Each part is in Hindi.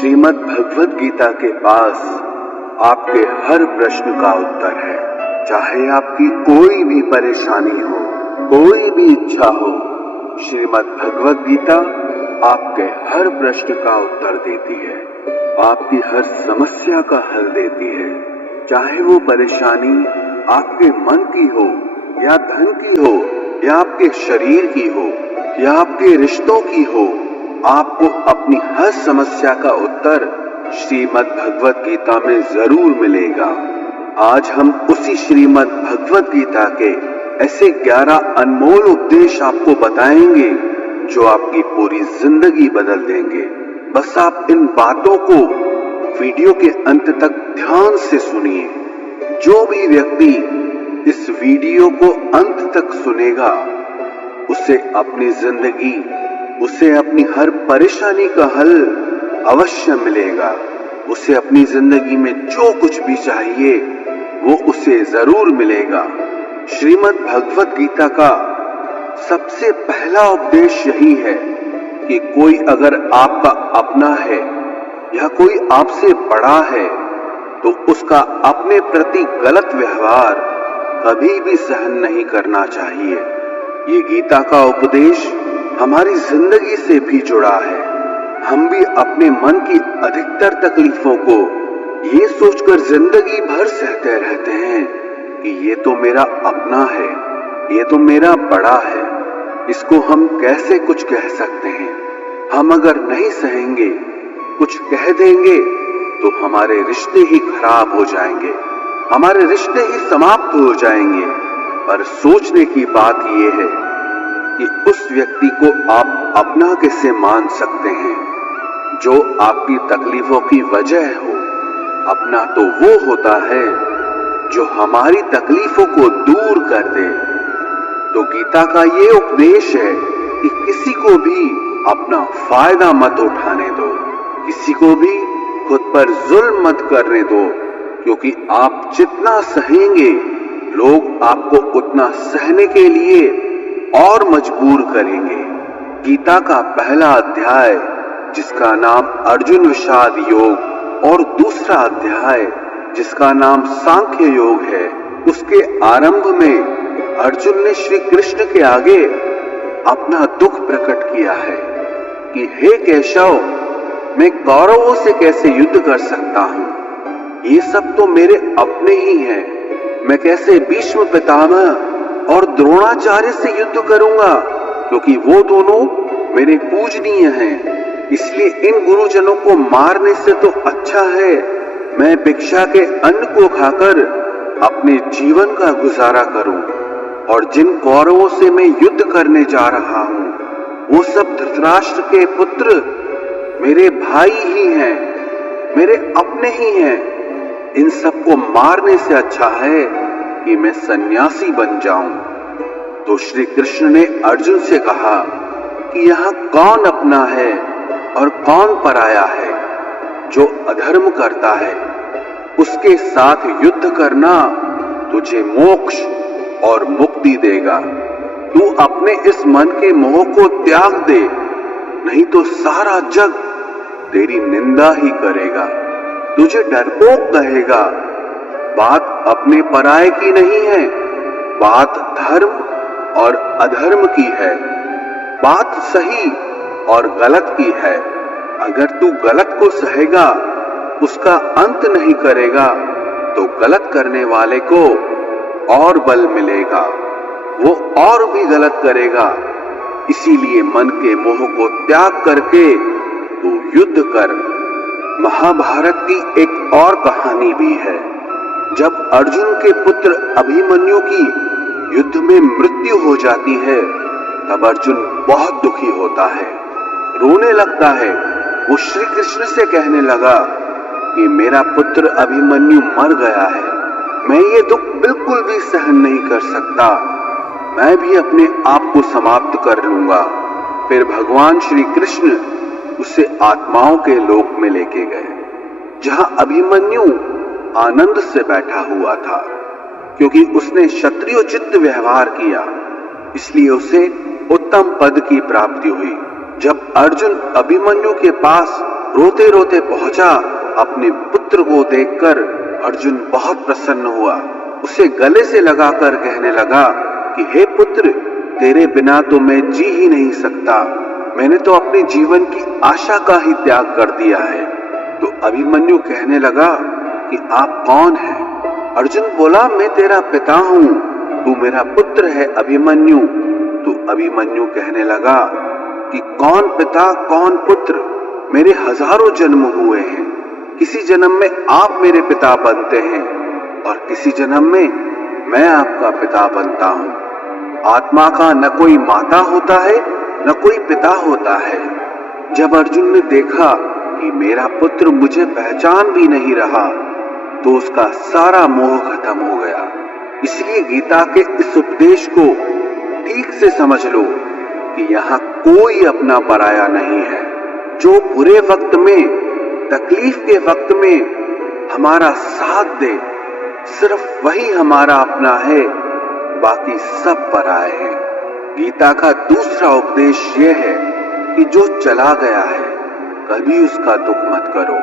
श्रीमद् भगवद गीता के पास आपके हर प्रश्न का उत्तर है। चाहे आपकी कोई भी परेशानी हो, कोई भी इच्छा हो, श्रीमद् भगवद गीता आपके हर प्रश्न का उत्तर देती है, आपकी हर समस्या का हल देती है। चाहे वो परेशानी आपके मन की हो या धन की हो या आपके शरीर की हो या आपके रिश्तों की हो, आपको अपनी हर समस्या का उत्तर श्रीमद् भगवद गीता में जरूर मिलेगा। आज हम उसी श्रीमद् भगवद गीता के ऐसे 11 अनमोल उपदेश आपको बताएंगे जो आपकी पूरी जिंदगी बदल देंगे। बस आप इन बातों को वीडियो के अंत तक ध्यान से सुनिए। जो भी व्यक्ति इस वीडियो को अंत तक सुनेगा, उसे अपनी जिंदगी, उसे अपनी हर परेशानी का हल अवश्य मिलेगा। उसे अपनी जिंदगी में जो कुछ भी चाहिए वो उसे जरूर मिलेगा। श्रीमद् भगवद गीता का सबसे पहला उपदेश यही है कि कोई अगर आपका अपना है या कोई आपसे बड़ा है तो उसका अपने प्रति गलत व्यवहार कभी भी सहन नहीं करना चाहिए। ये गीता का उपदेश हमारी जिंदगी से भी जुड़ा है। हम भी अपने मन की अधिकतर तकलीफों को ये सोचकर जिंदगी भर सहते रहते हैं कि ये तो मेरा अपना है, ये तो मेरा बड़ा है, इसको हम कैसे कुछ कह सकते हैं। हम अगर नहीं सहेंगे, कुछ कह देंगे तो हमारे रिश्ते ही खराब हो जाएंगे, हमारे रिश्ते ही समाप्त हो जाएंगे। पर सोचने की बात यह है कि उस व्यक्ति को आप अपना कैसे मान सकते हैं जो आपकी तकलीफों की वजह हो। अपना तो वो होता है जो हमारी तकलीफों को दूर कर दे। तो गीता का ये उपदेश है कि किसी को भी अपना फायदा मत उठाने दो, किसी को भी खुद पर जुल्म मत करने दो, क्योंकि आप जितना सहेंगे लोग आपको उतना सहने के लिए और मजबूर करेंगे। गीता का पहला अध्याय जिसका नाम अर्जुन विषाद योग और दूसरा अध्याय जिसका नाम सांख्य योग है, उसके आरंभ में अर्जुन ने श्री कृष्ण के आगे अपना दुख प्रकट किया है कि हे केशव, मैं कौरवों से कैसे युद्ध कर सकता हूं, ये सब तो मेरे अपने ही हैं। मैं कैसे भीष्म पितामह और द्रोणाचार्य से युद्ध करूंगा, क्योंकि वो दोनों मेरे पूजनीय हैं। इसलिए इन गुरुजनों को मारने से तो अच्छा है मैं भिक्षा के अन्न को खाकर अपने जीवन का गुजारा करूं। और जिन कौरवों से मैं युद्ध करने जा रहा हूं, वो सब धृतराष्ट्र के पुत्र मेरे भाई ही हैं, मेरे अपने ही हैं। इन सबको मारने से अच्छा है कि मैं सन्यासी बन जाऊं। तो श्री कृष्ण ने अर्जुन से कहा कि यहां कौन अपना है और कौन पराया है। जो अधर्म करता है उसके साथ युद्ध करना तुझे मोक्ष और मुक्ति देगा। तू अपने इस मन के मोह को त्याग दे, नहीं तो सारा जग तेरी निंदा ही करेगा, तुझे डरपोक कहेगा। बात अपने पराये की नहीं है, बात धर्म और अधर्म की है, बात सही और गलत की है। अगर तू गलत को सहेगा, उसका अंत नहीं करेगा, तो गलत करने वाले को और बल मिलेगा, वो और भी गलत करेगा। इसीलिए मन के मोह को त्याग करके तू युद्ध कर। महाभारत की एक और कहानी भी है। जब अर्जुन के पुत्र अभिमन्यु की युद्ध में मृत्यु हो जाती है, तब अर्जुन बहुत दुखी होता है, रोने लगता है। वो श्री कृष्ण से कहने लगा कि मेरा पुत्र अभिमन्यु मर गया है, मैं ये दुख बिल्कुल भी सहन नहीं कर सकता, मैं भी अपने आप को समाप्त कर लूंगा। फिर भगवान श्री कृष्ण उसे आत्माओं के लोक में लेके गए, जहां अभिमन्यु आनंद से बैठा हुआ था, क्योंकि उसने क्षत्रियोचित व्यवहार किया, इसलिए उसे उत्तम पद की प्राप्ति हुई। जब अर्जुन अभिमन्यु के पास रोते रोते पहुंचा। अपने पुत्र को देखकर अर्जुन बहुत प्रसन्न हुआ। उसे गले से लगाकर कहने लगा कि हे पुत्र, तेरे बिना तो मैं जी ही नहीं सकता। मैंने तो अपने जीवन की आशा का ही त्याग कर दिया है। तो अभिमन्यु कहने लगा कि आप कौन हैं? अर्जुन बोला, मैं तेरा पिता हूं, तू मेरा पुत्र है अभिमन्यु। तो अभिमन्यु कहने लगा कि कौन पिता कौन पुत्र, मेरे हजारों जन्म हुए हैं। किसी जन्म में आप मेरे पिता बनते हैं और किसी जन्म में मैं आपका पिता बनता हूं। आत्मा का न कोई माता होता है न कोई पिता होता है। जब अर्जुन ने देखा कि मेरा पुत्र मुझे पहचान भी नहीं रहा तो उसका सारा मोह खत्म हो गया। इसलिए गीता के इस उपदेश को ठीक से समझ लो कि यहाँ कोई अपना पराया नहीं है। जो बुरे वक्त में, तकलीफ के वक्त में हमारा साथ दे, सिर्फ वही हमारा अपना है, बाकी सब पराए हैं। गीता का दूसरा उपदेश यह है कि जो चला गया है कभी उसका दुख मत करो,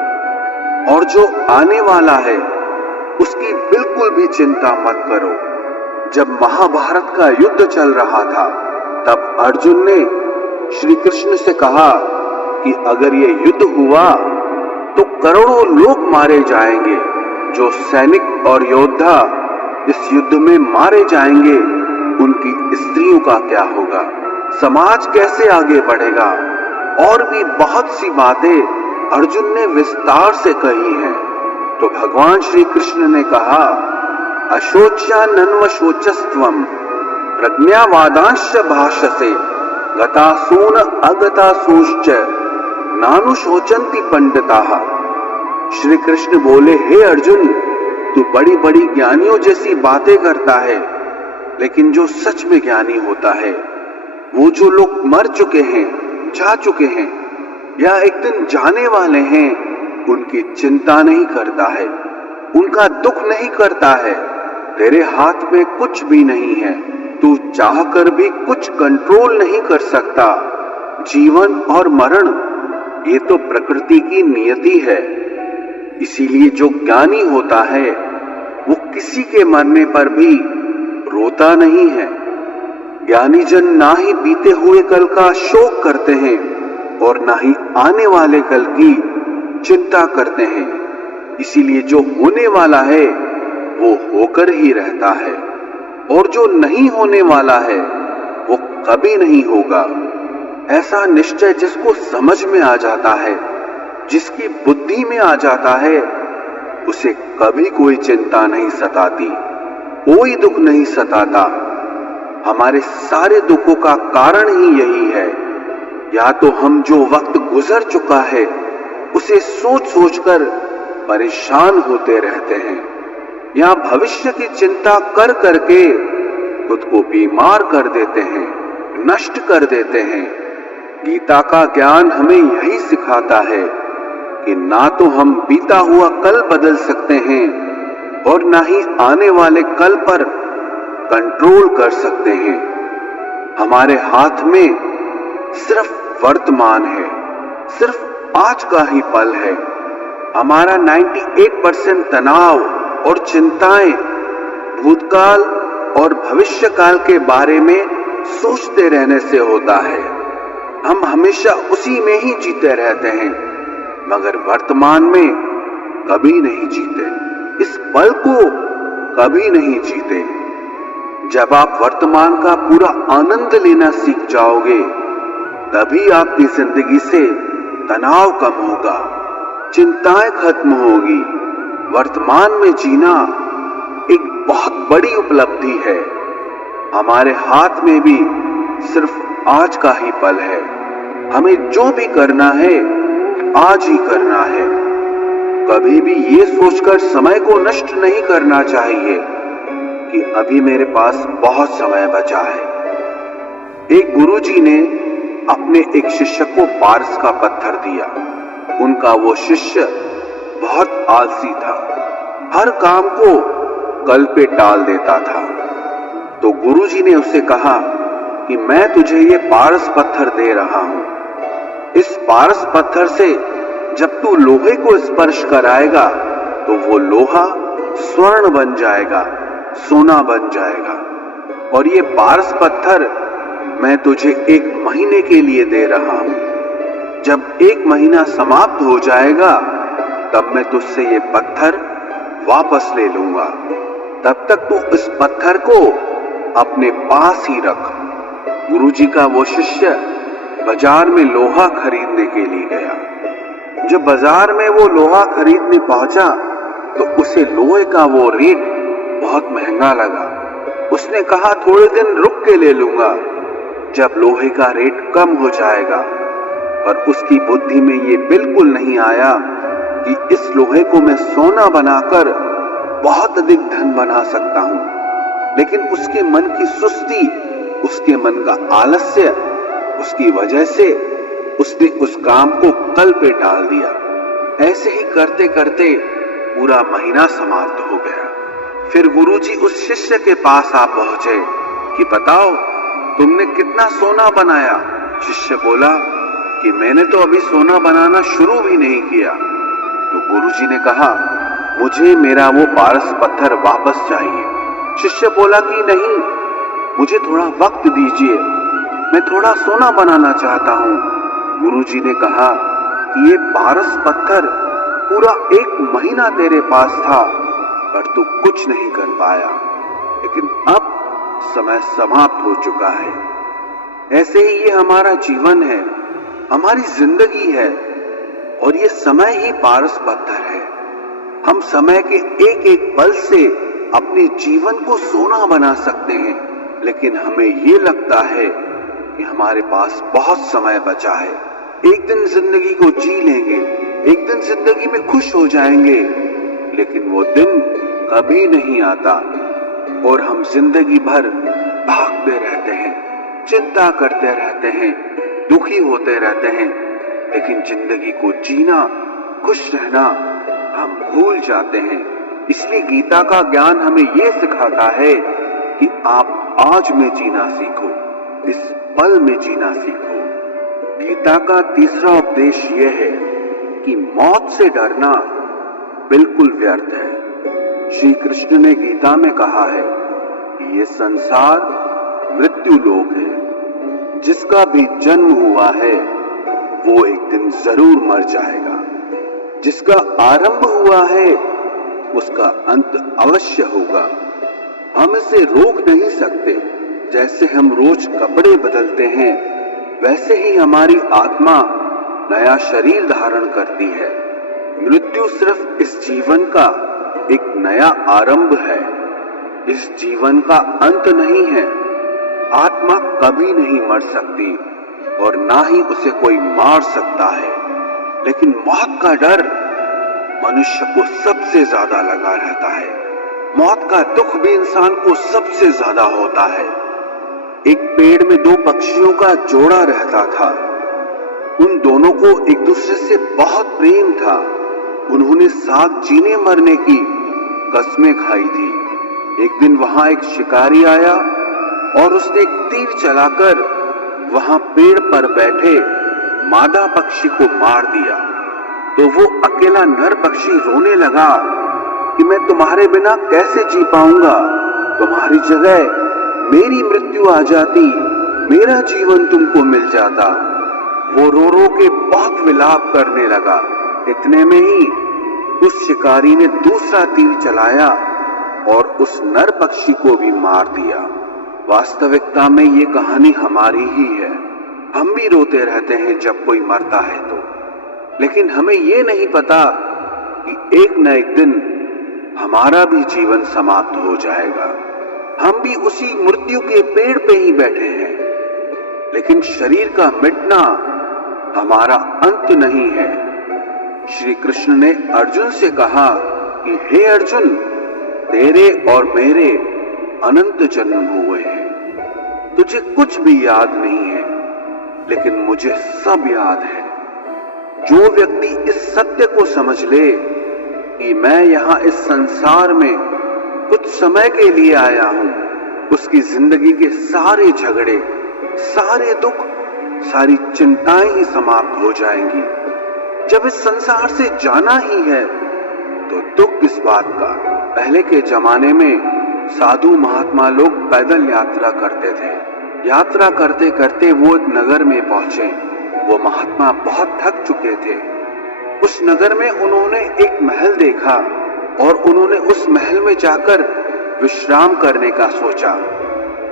और जो आने वाला है उसकी बिल्कुल भी चिंता मत करो। जब महाभारत का युद्ध चल रहा था तब अर्जुन ने श्री कृष्ण से कहा कि अगर ये युद्ध हुआ तो करोड़ों लोग मारे जाएंगे। जो सैनिक और योद्धा इस युद्ध में मारे जाएंगे उनकी स्त्रियों का क्या होगा, समाज कैसे आगे बढ़ेगा। और भी बहुत सी बातें अर्जुन ने विस्तार से कही हैं। तो भगवान श्री कृष्ण ने कहा, अशोच्यानन्वशोचस्त्वम् प्रज्ञावादांश्च भाषसे गतासून अगतासूश्च नानुशोचन्ति पंडिताः। श्री कृष्ण बोले, हे अर्जुन, तू बड़ी बड़ी ज्ञानियों जैसी बातें करता है, लेकिन जो सच में ज्ञानी होता है, वो जो लोग मर चुके हैं, जा चुके हैं या एक दिन जाने वाले हैं, उनकी चिंता नहीं करता है, उनका दुख नहीं करता है। तेरे हाथ में कुछ भी नहीं है, तू चाहकर भी कुछ कंट्रोल नहीं कर सकता। जीवन और मरण ये तो प्रकृति की नियति है। इसीलिए जो ज्ञानी होता है वो किसी के मरने पर भी रोता नहीं है। ज्ञानी जन ना ही बीते हुए कल का शोक करते हैं और ना ही आने वाले कल की चिंता करते हैं। इसीलिए जो होने वाला है वो होकर ही रहता है, और जो नहीं होने वाला है वो कभी नहीं होगा। ऐसा निश्चय जिसको समझ में आ जाता है, जिसकी बुद्धि में आ जाता है, उसे कभी कोई चिंता नहीं सताती, कोई दुख नहीं सताता। हमारे सारे दुखों का कारण ही यही है। या तो हम जो वक्त गुजर चुका है उसे सोच सोचकर परेशान होते रहते हैं, या भविष्य की चिंता कर करके खुद को बीमार कर देते हैं, नष्ट कर देते हैं। गीता का ज्ञान हमें यही सिखाता है कि ना तो हम बीता हुआ कल बदल सकते हैं और ना ही आने वाले कल पर कंट्रोल कर सकते हैं। हमारे हाथ में सिर्फ वर्तमान है, सिर्फ आज का ही पल है। हमारा 98% तनाव और चिंताएं भूतकाल और भविष्यकाल के बारे में सोचते रहने से होता है। हम हमेशा उसी में ही जीते रहते हैं, मगर वर्तमान में कभी नहीं जीते, इस पल को कभी नहीं जीते। जब आप वर्तमान का पूरा आनंद लेना सीख जाओगे, तभी आपकी जिंदगी से तनाव कम होगा, चिंताएं खत्म होगी। वर्तमान में जीना एक बहुत बड़ी उपलब्धि है। हमारे हाथ में भी सिर्फ आज का ही पल है। हमें जो भी करना है आज ही करना है। कभी भी ये सोचकर समय को नष्ट नहीं करना चाहिए कि अभी मेरे पास बहुत समय बचा है। एक गुरुजी ने अपने एक शिष्य को पारस का पत्थर दिया। उनका वो शिष्य बहुत आलसी था, हर काम को कल पे टाल देता था। तो गुरुजी ने उससे कहा कि मैं तुझे ये पारस पत्थर दे रहा हूं। इस पारस पत्थर से जब तू लोहे को स्पर्श कराएगा तो वो लोहा स्वर्ण बन जाएगा, सोना बन जाएगा। और ये पारस पत्थर मैं तुझे 1 महीने के लिए दे रहा हूं। जब 1 महीना समाप्त हो जाएगा तब मैं तुझसे ये पत्थर वापस ले लूंगा। तब तक तू इस पत्थर को अपने पास ही रख। गुरुजी का वो शिष्य बाजार में लोहा खरीदने के लिए गया। जब बाजार में वो लोहा खरीदने पहुंचा तो उसे लोहे का वो रेट बहुत महंगा लगा। उसने कहा थोड़े दिन रुक के ले लूंगा, जब लोहे का रेट कम हो जाएगा। पर उसकी बुद्धि में ये बिल्कुल नहीं आया कि इस लोहे को मैं सोना बनाकर बहुत अधिक धन बना सकता हूं। लेकिन उसके मन की सुस्ती, उसके मन का आलस्य, उसकी वजह से उसने उस काम को कल पे टाल दिया। ऐसे ही करते करते पूरा महीना समाप्त हो गया। फिर गुरुजी उस शिष्य के पास आ पहुंचे कि बताओ तुमने कितना सोना बनाया। शिष्य बोला कि मैंने तो अभी सोना बनाना शुरू भी नहीं किया। तो गुरुजी ने कहा मुझे मेरा वो पारस पत्थर वापस चाहिए। शिष्य बोला कि नहीं, मुझे थोड़ा वक्त दीजिए, मैं थोड़ा सोना बनाना चाहता हूं। गुरुजी ने कहा कि ये पारस पत्थर पूरा 1 महीना तेरे पास था पर तू कुछ नहीं कर पाया, लेकिन अब समय समाप्त हो चुका है। ऐसे ही ये हमारा जीवन है, हमारी जिंदगी है और ये समय ही पारस पत्थर है। हम समय के एक एक पल से अपने जीवन को सोना बना सकते हैं, लेकिन हमें ये लगता है कि हमारे पास बहुत समय बचा है। एक दिन जिंदगी को जी लेंगे, एक दिन जिंदगी में खुश हो जाएंगे, लेकिन वो दिन कभी नहीं आता और हम जिंदगी भर भागते रहते हैं, चिंता करते रहते हैं, दुखी होते रहते हैं, लेकिन जिंदगी को जीना, खुश रहना हम भूल जाते हैं। इसलिए गीता का ज्ञान हमें ये सिखाता है कि आप आज में जीना सीखो, इस पल में जीना सीखो। गीता का तीसरा उपदेश यह है कि मौत से डरना बिल्कुल व्यर्थ है। श्री कृष्ण ने गीता में कहा है कि ये संसार मृत्यु लोक है, जिसका भी जन्म हुआ है वो एक दिन जरूर मर जाएगा। जिसका आरंभ हुआ है उसका अंत अवश्य होगा। हम इसे रोक नहीं सकते। जैसे हम रोज कपड़े बदलते हैं, वैसे ही हमारी आत्मा नया शरीर धारण करती है। मृत्यु सिर्फ इस जीवन का एक नया आरंभ है, इस जीवन का अंत नहीं है। आत्मा कभी नहीं मर सकती और ना ही उसे कोई मार सकता है, लेकिन मौत का डर मनुष्य को सबसे ज्यादा लगा रहता है। मौत का दुख भी इंसान को सबसे ज्यादा होता है। एक पेड़ में 2 पक्षियों का जोड़ा रहता था। उन दोनों को एक दूसरे से बहुत प्रेम था। उन्होंने साथ जीने मरने की कस्में खाई थी। एक दिन वहां एक शिकारी आया और उसने एक तीर चलाकर वहां पेड़ पर बैठे मादा पक्षी को मार दिया। तो वो अकेला नर पक्षी रोने लगा कि मैं तुम्हारे बिना कैसे जी पाऊंगा, तुम्हारी जगह मेरी मृत्यु आ जाती, मेरा जीवन तुमको मिल जाता। वो रो रो के बहुत विलाप करने लगा। इतने में ही उस शिकारी ने दूसरा तीर चलाया और उस नर पक्षी को भी मार दिया। वास्तविकता में ये कहानी हमारी ही है। हम भी रोते रहते हैं जब कोई मरता है तो, लेकिन हमें ये नहीं पता कि एक न एक दिन हमारा भी जीवन समाप्त हो जाएगा। हम भी उसी मृत्यु के पेड़ पे ही बैठे हैं, लेकिन शरीर का मिटना हमारा अंत नहीं है। श्री कृष्ण ने अर्जुन से कहा कि हे अर्जुन, तेरे और मेरे अनंत जन्म हुए हैं, तुझे कुछ भी याद नहीं है, लेकिन मुझे सब याद है। जो व्यक्ति इस सत्य को समझ ले कि मैं यहाँ इस संसार में कुछ समय के लिए आया हूं, उसकी जिंदगी के सारे झगड़े, सारे दुख, सारी चिंताएं ही समाप्त हो जाएंगी। जब इस संसार से जाना ही है तो दुख किस बात का। पहले के जमाने में साधु महात्मा लोग पैदल यात्रा करते थे। यात्रा करते करते वो एक नगर में पहुंचे। वो महात्मा बहुत थक चुके थे। उस नगर में उन्होंने एक महल देखा और उन्होंने उस महल में जाकर विश्राम करने का सोचा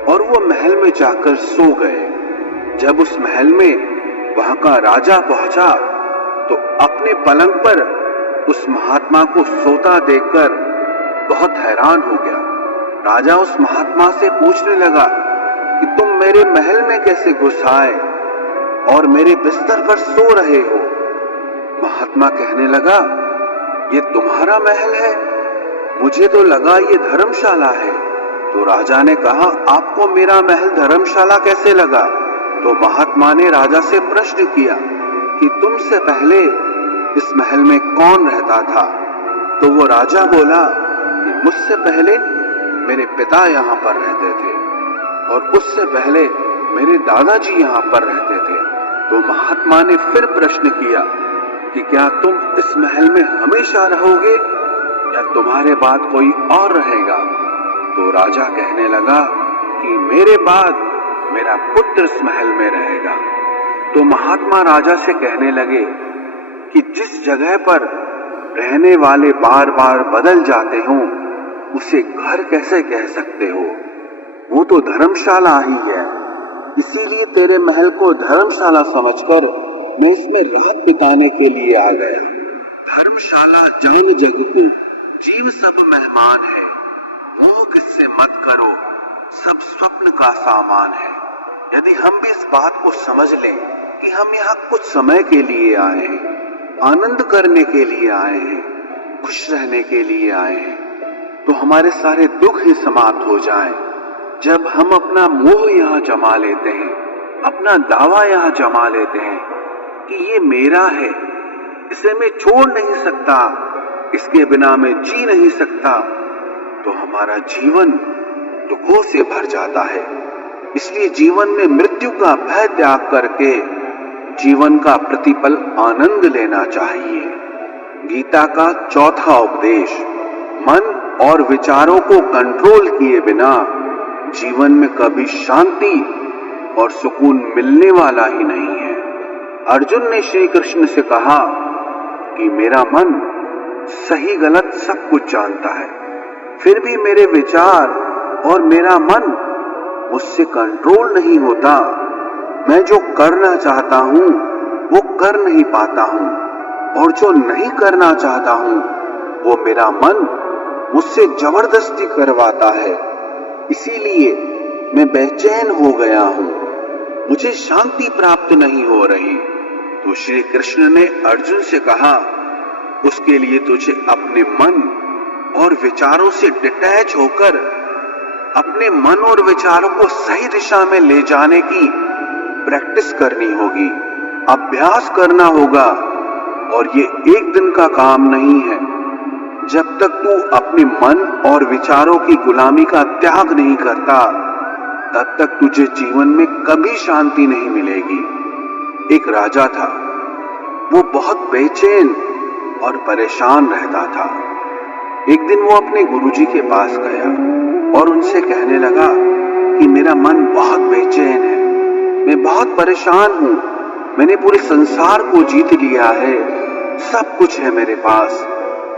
और वो महल में जाकर सो गए। जब उस महल में वहां का राजा पहुंचा तो अपने पलंग पर उस महात्मा को सोता देखकर बहुत हैरान हो गया। राजा उस महात्मा से पूछने लगा कि तुम मेरे महल में कैसे घुस आए और मेरे बिस्तर पर सो रहे हो। महात्मा कहने लगा, ये तुम्हारा महल है, मुझे तो लगा ये धर्मशाला है। तो राजा ने कहा, आपको मेरा महल धर्मशाला कैसे लगा। तो महात्मा ने राजा से प्रश्न किया कि तुमसे पहले इस महल में कौन रहता था। तो वो राजा बोला कि मुझसे पहले मेरे पिता यहाँ पर रहते थे और उससे पहले मेरे दादाजी यहाँ पर रहते थे। तो महात्मा ने फिर प्रश्न किया कि क्या तुम इस महल में हमेशा रहोगे या तुम्हारे बाद कोई और रहेगा। तो राजा कहने लगा कि मेरे बाद मेरा पुत्र इस महल में रहेगा। तो महात्मा राजा से कहने लगे कि जिस जगह पर रहने वाले बार बार बदल जाते हो उसे घर कैसे कह सकते हो, वो तो धर्मशाला ही है। इसीलिए तेरे महल को धर्मशाला समझकर मैं इसमें रात बिताने के लिए आ गया। धर्मशाला जान जग को जीव सब मेहमान है, मोह किससे मत करो सब स्वप्न का सामान है। यदि हम भी इस बात को समझ लें कि हम यहाँ कुछ समय के लिए आए हैं, आनंद करने के लिए आए हैं, खुश रहने के लिए आए हैं, तो हमारे सारे दुख ही समाप्त हो जाएं। जब हम अपना मोह यहाँ जमा लेते हैं, अपना दावा यहाँ जमा लेते हैं कि ये मेरा है, इसे मैं छोड़ नहीं सकता, इसके बिना मैं जी नहीं सकता, तो हमारा जीवन दुखों से भर जाता है। इसलिए जीवन में मृत्यु का भय त्याग करके जीवन का प्रतिपल आनंद लेना चाहिए। गीता का चौथा उपदेश, मन और विचारों को कंट्रोल किए बिना जीवन में कभी शांति और सुकून मिलने वाला ही नहीं है। अर्जुन ने श्री कृष्ण से कहा कि मेरा मन सही गलत सब कुछ जानता है, फिर भी मेरे विचार और मेरा मन मुझसे कंट्रोल नहीं होता। मैं जो करना चाहता हूं वो कर नहीं पाता हूं और जो नहीं करना चाहता हूं वो मेरा मन मुझसे जबरदस्ती करवाता है। इसीलिए मैं बेचैन हो गया हूं, मुझे शांति प्राप्त नहीं हो रही। तो श्री कृष्ण ने अर्जुन से कहा, उसके लिए तुझे अपने मन और विचारों से डिटैच होकर अपने मन और विचारों को सही दिशा में ले जाने की प्रैक्टिस करनी होगी, अभ्यास करना होगा। और ये एक दिन का काम नहीं है। जब तक तू अपने मन और विचारों की गुलामी का त्याग नहीं करता, तब तक तुझे जीवन में कभी शांति नहीं मिलेगी। एक राजा था, वो बहुत बेचैन और परेशान रहता था। एक दिन वो अपने गुरुजी के पास गया और उनसे कहने लगा कि मेरा मन बहुत बेचैन है, मैं बहुत परेशान हूं, मैंने पूरे संसार को जीत लिया है, सब कुछ है मेरे पास,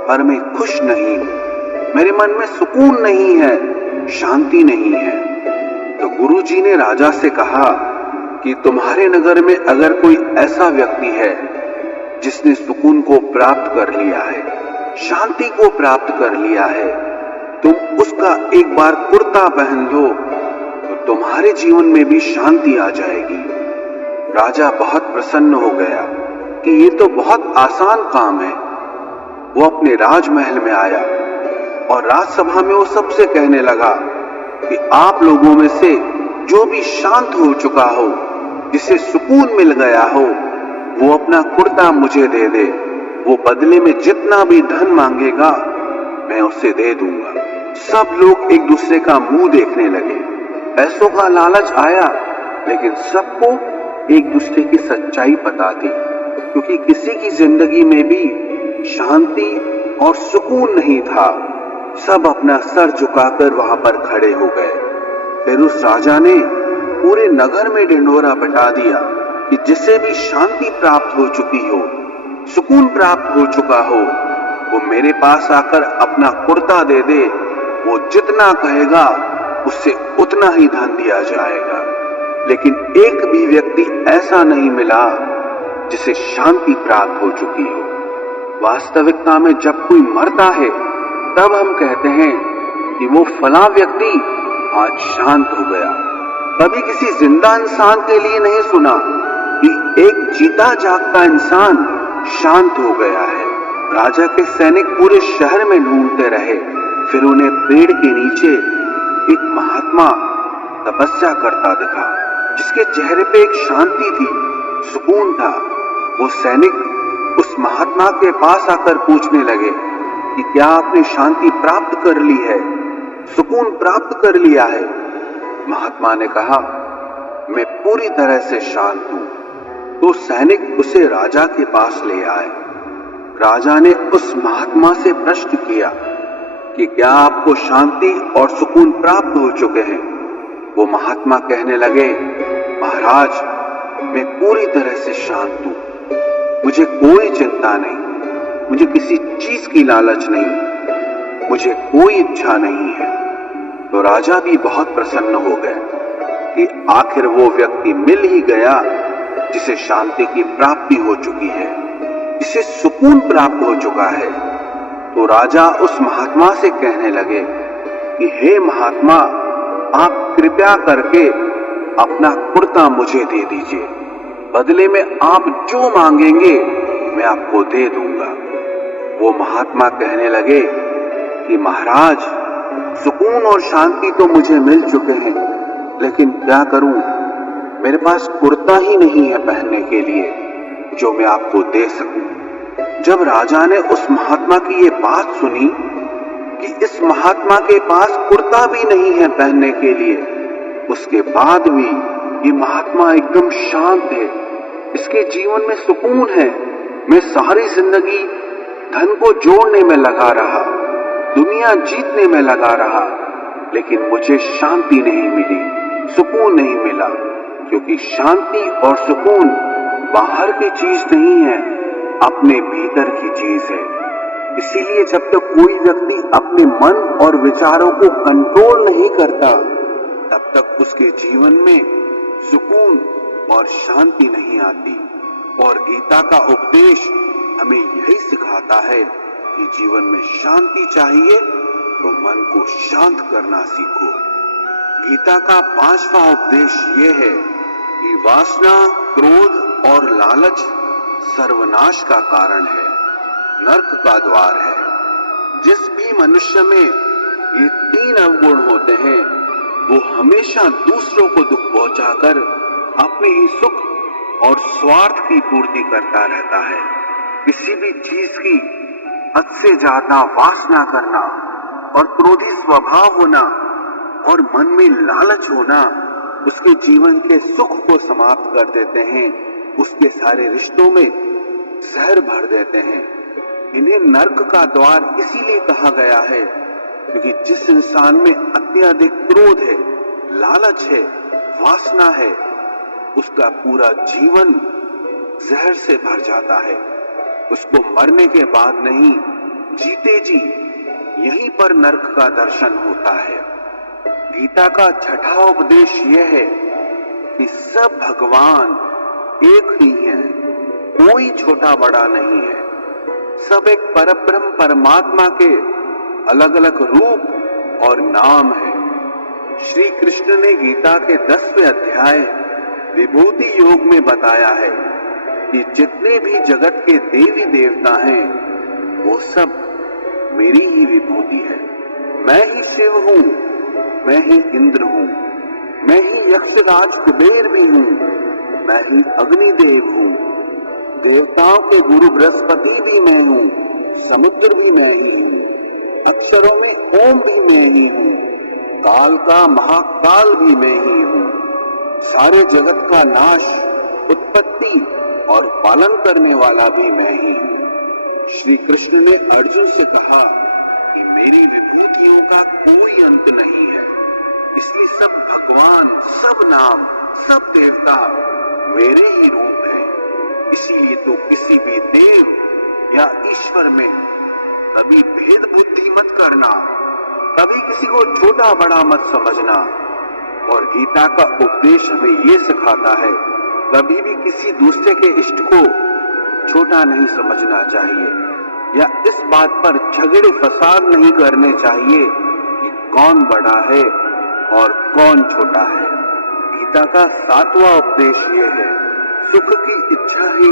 पर मैं खुश नहीं हूं, मेरे मन में सुकून नहीं है, शांति नहीं है। तो गुरुजी ने राजा से कहा कि तुम्हारे नगर में अगर कोई ऐसा व्यक्ति है जिसने सुकून को प्राप्त कर लिया है, शांति को प्राप्त कर लिया है, तुम उसका एक बार कुर्ता पहन लो तो तुम्हारे जीवन में भी शांति आ जाएगी। राजा बहुत प्रसन्न हो गया कि ये तो बहुत आसान काम है। वो अपने राजमहल में आया और राजसभा में वो सबसे कहने लगा कि आप लोगों में से जो भी शांत हो चुका हो, जिसे सुकून मिल गया हो, वो अपना कुर्ता मुझे दे दे। वो बदले में जितना भी धन मांगेगा मैं उसे दे दूंगा। सब लोग एक दूसरे का मुंह देखने लगे। पैसों का लालच आया, लेकिन सबको एक दूसरे की सच्चाई पता थी। क्योंकि किसी की जिंदगी में भी शांति और सुकून नहीं था। सब अपना सर झुकाकर वहां पर खड़े हो गए। फिर उस राजा ने पूरे नगर में ढिंढोरा पिटा दिया कि जिसे भी शांति प्राप्त हो चुकी हो, सुकून प्राप्त हो चुका हो, वो मेरे पास आकर अपना कुर्ता दे दे। वो जितना कहेगा उससे उतना ही धन दिया जाएगा। लेकिन एक भी व्यक्ति ऐसा नहीं मिला जिसे शांति प्राप्त हो चुकी हो। वास्तविकता में जब कोई मरता है तब हम कहते हैं कि वो फला व्यक्ति आज शांत हो गया। कभी किसी जिंदा इंसान के लिए नहीं सुना कि एक जीता जागता इंसान शांत हो गया है। राजा के सैनिक पूरे शहर में ढूंढते रहे। फिर उन्हें पेड़ के नीचे एक महात्मा तपस्या करता दिखा, जिसके चेहरे पे एक शांति थी, सुकून था। वो सैनिक उस महात्मा के पास आकर पूछने लगे कि क्या आपने शांति प्राप्त कर ली है, सुकून प्राप्त कर लिया है? महात्मा ने कहा, मैं पूरी तरह से शांत हूं। तो सैनिक उसे राजा के पास ले आए। राजा ने उस महात्मा से प्रश्न किया कि क्या आपको शांति और सुकून प्राप्त हो चुके हैं? वो महात्मा कहने लगे, महाराज, मैं पूरी तरह से शांत हूं। मुझे कोई चिंता नहीं, मुझे किसी चीज की लालच नहीं, मुझे कोई इच्छा नहीं है। तो राजा भी बहुत प्रसन्न हो गए कि आखिर वो व्यक्ति मिल ही गया जिसे शांति की प्राप्ति हो चुकी है, जिसे सुकून प्राप्त हो चुका है। तो राजा उस महात्मा से कहने लगे कि हे महात्मा, आप कृपया करके अपना कुर्ता मुझे दे दीजिए। बदले में आप जो मांगेंगे मैं आपको दे दूंगा। वो महात्मा कहने लगे कि महाराज, सुकून और शांति तो मुझे मिल चुके हैं, लेकिन क्या करूं, मेरे पास कुर्ता ही नहीं है पहनने के लिए जो मैं आपको दे सकूं। जब राजा ने उस महात्मा की ये बात सुनी कि इस महात्मा के पास कुर्ता भी नहीं है पहनने के लिए, उसके बाद भी ये महात्मा एकदम शांत है, इसके जीवन में सुकून है। मैं सारी जिंदगी धन को जोड़ने में लगा रहा, दुनिया जीतने में लगा रहा, लेकिन मुझे शांति नहीं मिली, सुकून नहीं मिला। क्योंकि शांति और सुकून बाहर की चीज नहीं है, अपने भीतर की चीज है। इसीलिए जब तक कोई व्यक्ति अपने मन और विचारों को कंट्रोल नहीं करता, तब तक उसके जीवन में सुकून और शांति नहीं आती। और गीता का उपदेश हमें यही सिखाता है कि जीवन में शांति चाहिए तो मन को शांत करना सीखो। गीता का 5वां उपदेश ये है कि वासना, क्रोध और लालच सर्वनाश का कारण है, नरक का द्वार है। जिस भी मनुष्य में ये 3 अवगुण होते हैं, वो हमेशा दूसरों को दुख पहुंचाकर अपने ही सुख और स्वार्थ की पूर्ति करता रहता है। किसी भी चीज की हद से ज्यादा वासना करना और क्रोधी स्वभाव होना और मन में लालच होना उसके जीवन के सुख को समाप्त कर देते हैं, उसके सारे रिश्तों में जहर भर देते हैं। इन्हें नरक का द्वार इसीलिए कहा गया है क्योंकि जिस इंसान में अत्यधिक क्रोध है, लालच है, वासना है, उसका पूरा जीवन जहर से भर जाता है। उसको मरने के बाद नहीं, जीते जी यहीं पर नरक का दर्शन होता है। गीता का 6वां उपदेश यह है कि सब भगवान एक ही हैं, कोई छोटा बड़ा नहीं है। सब एक परब्रह्म परमात्मा के अलग अलग रूप और नाम है। श्री कृष्ण ने गीता के 10वें अध्याय विभूति योग में बताया है कि जितने भी जगत के देवी देवता हैं, वो सब मेरी ही विभूति है। मैं ही शिव हूं, मैं ही इंद्र हूं, मैं ही यक्षराज कुबेर भी हूं, मैं ही अग्निदेव हूं, देवताओं के गुरु बृहस्पति भी मैं हूं, समुद्र भी मैं ही हूं, अक्षरों में ओम भी मैं ही हूं, काल का महाकाल भी मैं ही हूं, सारे जगत का नाश, उत्पत्ति और पालन करने वाला भी मैं ही हूं। श्री कृष्ण ने अर्जुन से कहा कि मेरी विभूतियों का कोई अंत नहीं है, इसलिए सब भगवान, सब नाम, सब देवता मेरे ही रूप है। इसीलिए तो किसी भी देव या ईश्वर में कभी भेद बुद्धि मत करना, कभी किसी को छोटा बड़ा मत समझना। और गीता का उपदेश हमें ये सिखाता है, कभी भी किसी दूसरे के इष्ट को छोटा नहीं समझना चाहिए या इस बात पर झगड़े फसाद नहीं करने चाहिए कि कौन बड़ा है और कौन छोटा है। गीता का 7वां उपदेश ये है, सुख की इच्छा ही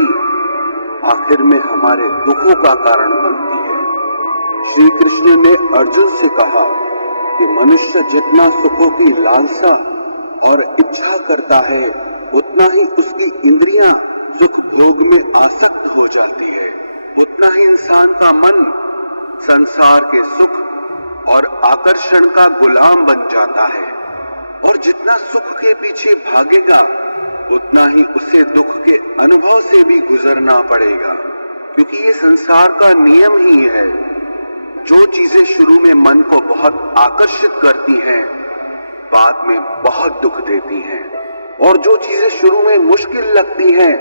आखिर में हमारे दुखों का कारण बनती है। श्री कृष्ण ने अर्जुन से कहा कि मनुष्य जितना सुखों की लालसा और इच्छा करता है, उतना ही उसकी इंद्रियां सुख भोग में आसक्त हो जाती है, उतना ही इंसान का मन संसार के सुख और आकर्षण का गुलाम बन जाता है। और जितना सुख के पीछे भागेगा, उतना ही उसे दुख के अनुभव से भी गुजरना पड़ेगा, क्योंकि ये संसार का नियम ही है। जो चीजें शुरू में मन को बहुत आकर्षित करती हैं, बाद में बहुत दुख देती हैं, और जो चीजें शुरू में मुश्किल लगती हैं,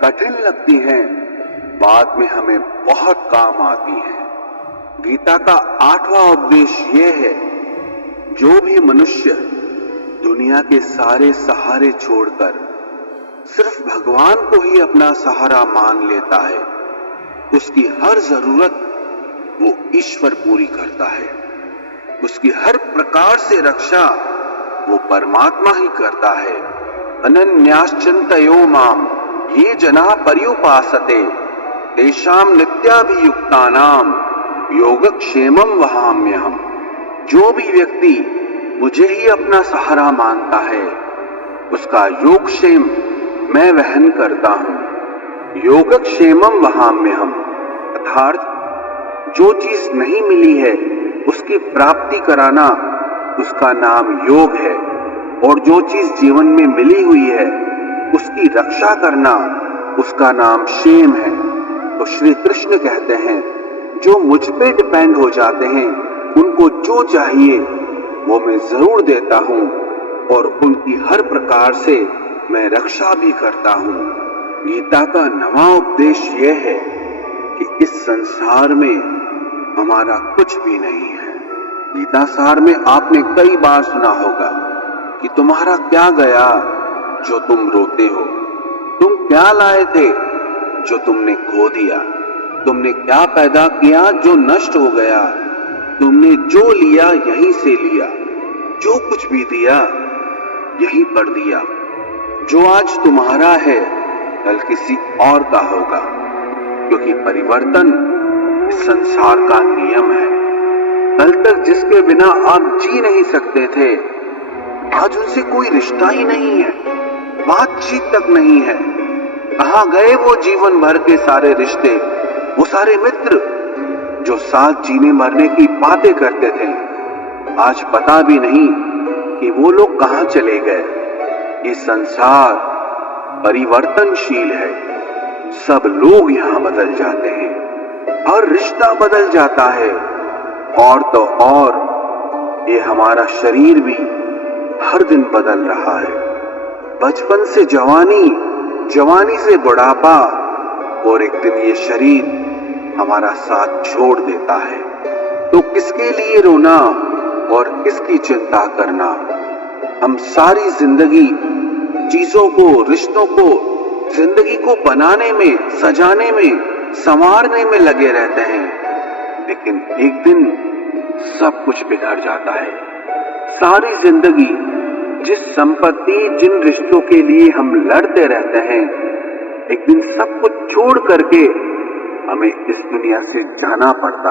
कठिन लगती हैं, बाद में हमें बहुत काम आती हैं। गीता का 8वां उपदेश यह है, जो भी मनुष्य दुनिया के सारे सहारे छोड़कर सिर्फ भगवान को ही अपना सहारा मान लेता है, उसकी हर जरूरत वो ईश्वर पूरी करता है। उसकी हर प्रकार से रक्षा वो परमात्मा ही करता है। अनन्याश्चिन्तयो माम ये जना पर्युपासते तेषां नित्याभियुक्तानां योगक्षेमं वहाम्यहम्। जो भी व्यक्ति मुझे ही अपना सहारा मानता है, उसका योगक्षेम मैं वहन करता हूं। योगक्षेमं वहाम्यहम् अर्थात जो चीज नहीं मिली है उसकी प्राप्ति कराना, उसका नाम योग है। और जो चीज जीवन में मिली हुई है उसकी रक्षा करना, उसका नाम क्षेम है। तो श्री कृष्ण कहते हैं, जो मुझ पे डिपेंड हो जाते हैं, उनको जो चाहिए वो मैं जरूर देता हूं और उनकी हर प्रकार से मैं रक्षा भी करता हूं। गीता का 9वां उपदेश यह है कि इस संसार में हमारा कुछ भी नहीं है। गीता सार में आपने कई बार सुना होगा कि तुम्हारा क्या गया जो तुम रोते हो, तुम क्या लाए थे जो तुमने खो दिया, तुमने क्या पैदा किया जो नष्ट हो गया, तुमने जो लिया यहीं से लिया, जो कुछ भी दिया यहीं पर दिया। जो आज तुम्हारा है कल किसी और का होगा, क्योंकि परिवर्तन इस संसार का नियम है। कल तक जिसके बिना आप जी नहीं सकते थे, आज उनसे कोई रिश्ता ही नहीं है, बातचीत तक नहीं है। कहां गए वो जीवन भर के सारे रिश्ते, वो सारे मित्र जो साथ जीने मरने की बातें करते थे? आज पता भी नहीं कि वो लोग कहां चले गए। ये संसार परिवर्तनशील है, सब लोग यहां बदल जाते हैं, हर रिश्ता बदल जाता है। और तो और ये हमारा शरीर भी हर दिन बदल रहा है। बचपन से जवानी, जवानी से बुढ़ापा, और एक दिन ये शरीर हमारा साथ छोड़ देता है। तो किसके लिए रोना और किसकी चिंता करना? हम सारी जिंदगी चीजों को, रिश्तों को, जिंदगी को बनाने में, सजाने में, संवारने में लगे रहते हैं, लेकिन एक दिन सब कुछ बिगड़ जाता है। सारी जिंदगी जिस संपत्ति, जिन रिश्तों के लिए हम लड़ते रहते हैं, एक दिन सब कुछ छोड़ करके हमें इस दुनिया से जाना पड़ता है।